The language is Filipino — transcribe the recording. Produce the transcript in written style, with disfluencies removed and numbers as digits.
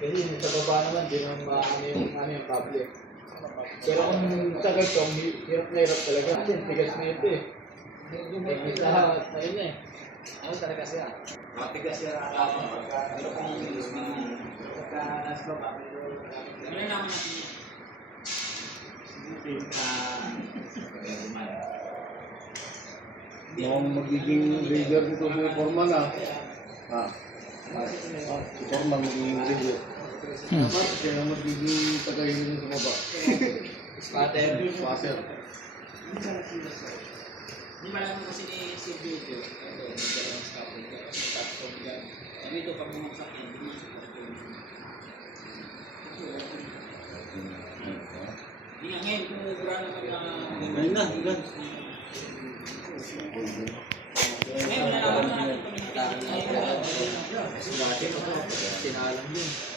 Kasi sa baba naman, di naman maano yung public. Pero kung sa ganito, hirap na hirap talaga. Kasi tigas na ito eh. May lahat, ayun eh. Ano talaga siya? Matigas siya. Pagka nasa baba, Ano naman Mukhang magiging leader dito si Foreman ah. Si Foreman magiging leader. Kaya magiging tagayin sa baba. Spatter. Spatter. Hindi malaman kasi ni si Video. Ito, nagdala ng scouting. Tapos yan. Sabi ito, pag bumagsak yan, hindi mo siya hindi nga ngayon, kung ubra naman na... Ayun na, yan. Ngayon, malalaman na natin kung Dati ko, sinalang yun.